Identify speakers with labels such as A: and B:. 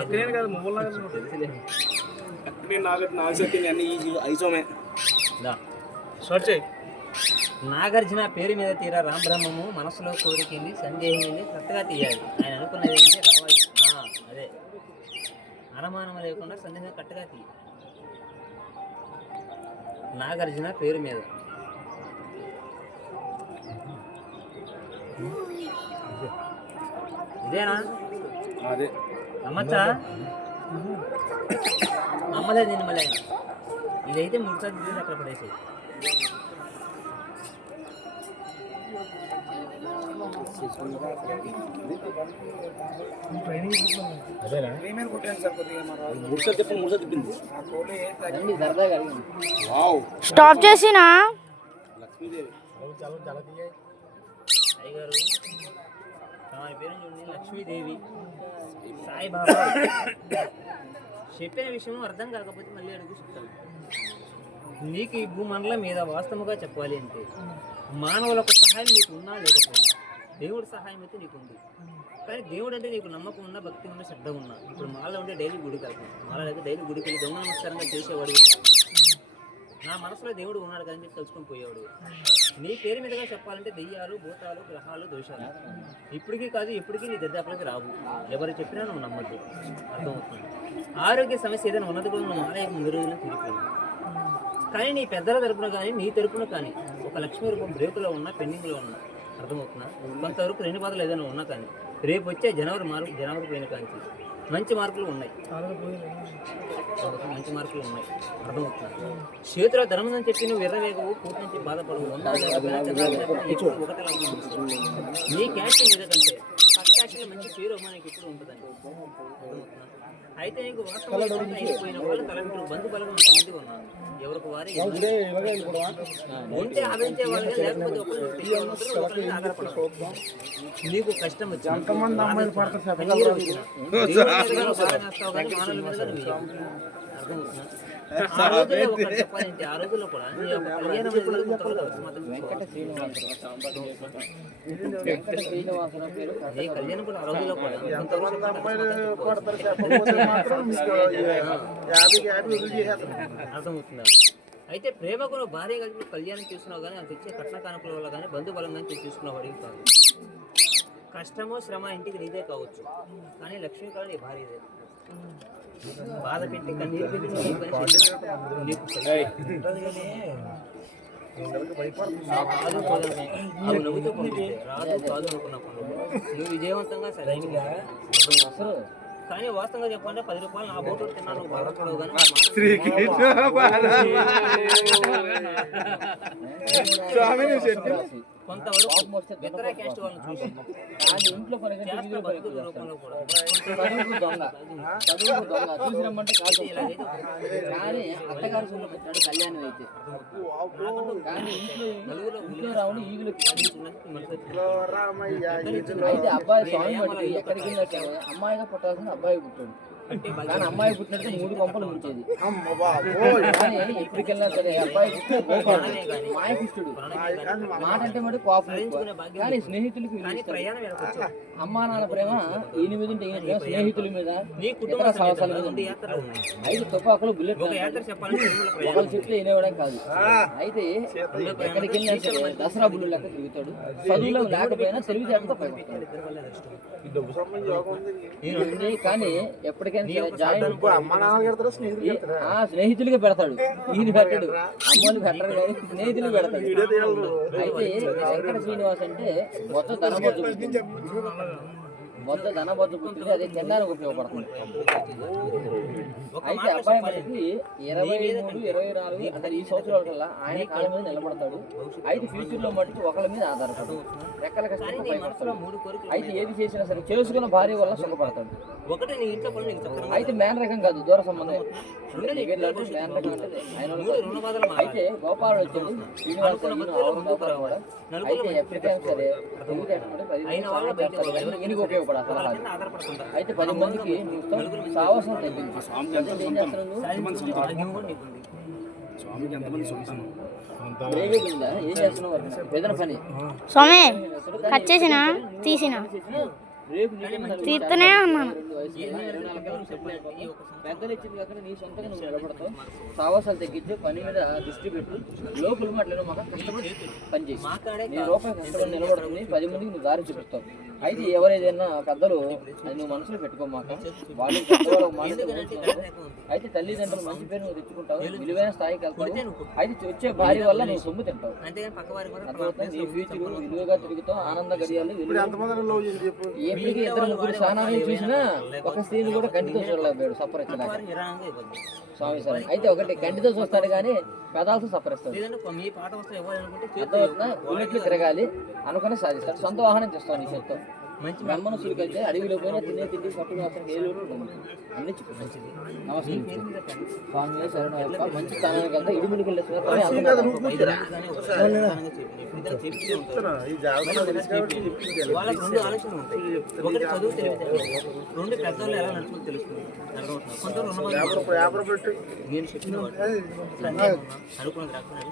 A: అక్కినేని కాదు
B: తెలుసులే
A: నేను నాకు నాకు చెప్పింది అన్ని ఐసోమే. చేయి.
B: నాగార్జున పేరు మీద తీరా రామబ్రహ్మము మనసులో కోరికింది సందేహింది కరెక్ట్గా తీయాలి. ఆయన అనుకున్నది ఏంటి? రావాలి అదే. అనుమానం లేకుండా సందేహం కరెక్ట్గా తీ నాగార్జున పేరు మీద. ఇదేనా?
A: అదే.
B: నమ్మచ్చా నమ్మలేదు నేను మళ్ళీ ఆయన ఇదైతే మూడు సార్లు తీసి అక్కడ పడేసాయి
A: అదేనా మూడు సార్లు చెప్పి మూడు సార్లు చెప్పింది
B: రండి సరదాగా అడిగింది
A: వావ్
C: స్టాప్ చేసినా
A: లక్ష్మీదేవి
B: అయ్యగారు ఆమె పేరు చూడండి లక్ష్మీదేవి. సాయిబాబా. చెప్పిన విషయం అర్థం కాకపోతే మళ్ళీ అడుగు చెప్తాను. నీకు ఈ భూమండలం మీద వాస్తవంగా చెప్పాలి అంటే మానవులకు సహాయం నీకు ఉన్నా లేకపోయినా దేవుడి సహాయం అయితే నీకు ఉంది. కానీ దేవుడు అంటే నీకు నమ్మకం ఉన్నా భక్తి ఉన్న శ్రద్ధ ఉన్నా. ఇప్పుడు మాలో ఉంటే డైలీ గుడికి వెళ్తాం. మాలో అయితే డైలీ గుడికి వెళ్ళి దొంగ నమస్కారంగా చేసేవాడు నా మనసులో దేవుడు ఉన్నాడు కానీ చెప్పి తెలుసుకొని పోయేవాడు. నీ పేరు మీదుగా చెప్పాలంటే దెయ్యాలు భూతాలు గ్రహాలు దోషాలు. ఇప్పటికీ కాదు ఇప్పటికీ నీ దరిదాపులకి రావు. ఎవరు చెప్పినా నువ్వు నమ్మద్దు. అర్థమవుతుంది? ఆరోగ్య సమస్య ఏదైనా ఉన్నది కూడా నువ్వు మాలయ్య ముందు రోజున తిరిగిపోయింది కానీ నీ పెద్దల తరపున కానీ నీ తరపున కానీ ఒక లక్ష్మీ రూపం బ్రేకులో ఉన్నా పెండింగ్లో ఉన్నా అర్థమవుతుందా? కొంతవరకు రెండు బాధలు ఏదైనా ఉన్నా కానీ. రేపు వచ్చే జనవరి మార్పు జనవరి పోయిన కాంచి మంచి మార్కులు ఉన్నాయి. మంచి మార్కులు ఉన్నాయి. అర్థమవుతుంది. చేతిలో ధర్మం చెప్పి నువ్వు ఎర్రవేగవు పూర్తి నుంచి బాధపడవు ఉన్నా నీ క్యాస్ట్ మీద కంటే క్యాస్ట్లో మంచి పేరు మనకి ఎప్పుడు ఉంటుందండి? అయితే నీకు వాస్తవంగా అయిపోయిన వాళ్ళు తలపెట్టు బంధు బలం అంతమంది ఉన్నారు ఎవరికి వారి ఉంటే ఆదరించే వాళ్ళు లేకపోతే మీద ఆధారపడరు. నీకు కష్టం వచ్చింది. ఆ రోజుల్లో ఒకటి చెప్పాలంటే ఆ రోజుల్లో కూడా. యొక్క మాత్రం ఏ కళ్యాణం కూడా ఆ రోజుల్లో కూడా కొంతవరకు అర్థమవుతుందా? అయితే ప్రేమకు నువ్వు భార్య కలిపి కళ్యాణం చూస్తున్నావు కానీ అది తెచ్చే కట్న కానుకల వల్ల కానీ బంధు బలం కానీ చూసుకున్నావు అడిగి కాదు కష్టమో శ్రమ ఇంటికి నీదే కావచ్చు. కానీ లక్ష్మీ నీ భార్యదే. బాధ పెట్టి కన్నీరు పెట్టి రాదు అవి నవ్వుతూ రాదు కాదు నువ్వు విజయవంతంగా సరైన అసలు కానీ వాస్తవంగా చెప్పాలంటే పది రూపాయలు నా బోటు తిన్నాను నువ్వు బాధపడవు కానీ కొంతవరకు ఇతర క్యాస్ట్ వాళ్ళని చూసి
D: ఇంట్లో
B: రూపంలో కూడా.
D: కానీ అత్తగారు సొమ్ము పెట్టాడు కళ్యాణం అయితే. కానీ
B: నలుగురు
D: ఇంట్లో రావుడు ఈగులు
B: మనసు
D: అయితే అబ్బాయి స్వామి పడితే ఎక్కడికి వెళ్ళినా సరే అమ్మాయిగా పుట్టాల్సిన అబ్బాయి పుట్టాడు. కానీ అమ్మాయి పుట్టినట్టు మూడు కొంపలు ఉంచేది కానీ ఎక్కడికెళ్ళినా సరే అబ్బాయి. మాయకిష్టుడు. మాట అంటే మటు కోపం. కానీ స్నేహితులకి అమ్మా నాన్న ప్రేమ ఈయన మీద ఉంటే ప్రేమ స్నేహితుల మీద
B: నీ కుటుంబ
D: ఇతర మీద ఐదు తుపాకులు బుల్లెట్ ఒకళ్ళ చెట్లు వినేవాడే కాదు. అయితే ఎక్కడికి వెళ్ళినా సరే దసరా బుల్లు లెక్క తిరుగుతాడు. చదువులో లేకపోయినా తెలివితేటతో కానీ ఆ స్నేహితులకి పెడతాడు. ఈయన పెట్టడు. అమ్మోళ్ళు పెట్టరు కానీ స్నేహితులు పెడతాడు. అయితే వెంకట శ్రీనివాస్ అంటే మొత్తం ధనబొద్దు మొత్తం ధనబొద్దు పుట్టింది అదే తినడానికి ఉపయోగపడుతుంది. అయితే అబ్బాయి. మనకి ఇరవై మూడు ఇరవై నాలుగు అంటే ఈ సంవత్సరాల కల్లా ఆయన కాళ్ళ మీద నిలబడతాడు. అయితే ఫ్యూచర్లో మటుకు ఒకళ్ళ మీద ఆధారపడు రెక్కల కష్టం అయితే ఏది చేసినా సరే చేసుకున్న భార్య వల్ల సుఖపడతాడు. అయితే మేన రకం కాదు దూర సంబంధం. అయితే వచ్చాడు. గోపాలం కూడా. అయితే ఎప్పటికైనా సరే తెలివితేటలు పది సలహాలు
B: ఆధారపడకుండా.
D: అయితే పది మందికి మొత్తం సావాసం
B: కూడా
C: స్వామి కట్ చేసిన? తీసిన? తీస్తూనే ఉన్నాను.
D: పెద్దలు ఇచ్చింది కాకుండా నీ సొంతంగా నువ్వు నిలబడతావు. సావాసాలు తగ్గించు పని మీద దృష్టి పెట్టు. లోపల మాటలు మాకు కష్టపడి పని చేసి
B: మాకాడే
D: నీ రూపాయి కష్టపడి నిలబడుతుంది. పది మందికి నువ్వు దారి చూపిస్తావు. అయితే ఎవరైనా పెద్దలు అది నువ్వు మనసులో పెట్టుకోమాక వాళ్ళు. అయితే తల్లిదండ్రులు మంచి పేరు నువ్వు తెచ్చుకుంటావు. విలువైన స్థాయికి వెళ్తావు. అయితే వచ్చే భార్య వల్ల నువ్వు సొమ్ము తింటావు? నీ ఫ్యూచర్ విలువగా తిరుగుతావు ఆనంద గడియాలు ఎప్పటికీ ఇద్దరు ముగ్గురు స్నానాలు చూసినా ఒక స్త్రీని కూడా కంటితో చూడలేకపోయాడు
B: ఇవ్వద్దు
D: స్వామి సార్ అయితే ఒకటి కంటితో చూస్తాడు కానీ పెదాలతో సపరిస్తాడు అర్థమవుతుందా? తిరగాలి అనుకుని సాధిస్తాడు. సొంత వాహనం చేస్తావు నీ చేత్తో
B: మంచి
D: బ్రహ్మను సులికెళ్తే అడవిలో పోయినా తినే తిండి పట్టుకు మాత్రం ఏ లోటు అన్ని. స్వామి శరణ అయ్యప్ప మంచి స్థానానికి వెళ్తే ఇడిమిడికి వెళ్ళే
B: ఐదు నిమిషాలు కానీ ఒక స్థానంగా చెప్పు. ఎప్పుడు దాకా చెప్తూ. ఉంటారు.
A: ఈ జాగ్రత్త తెలిసి కాబట్టి చెప్పించాను.
B: వాళ్ళకి రెండు ఆలోచనలు ఉంటాయి. ఒకటి చదువు తెలివితేటలు. రెండు పెద్దవాళ్ళు ఎలా నడుచుకో తెలుస్తుంది? అర్థమవుతుందా? కొందరు ఉన్నవాళ్ళు
A: పేపర్ పెట్టు.
B: నేను చెప్పిన వాడు అనుకున్నది రాకుండా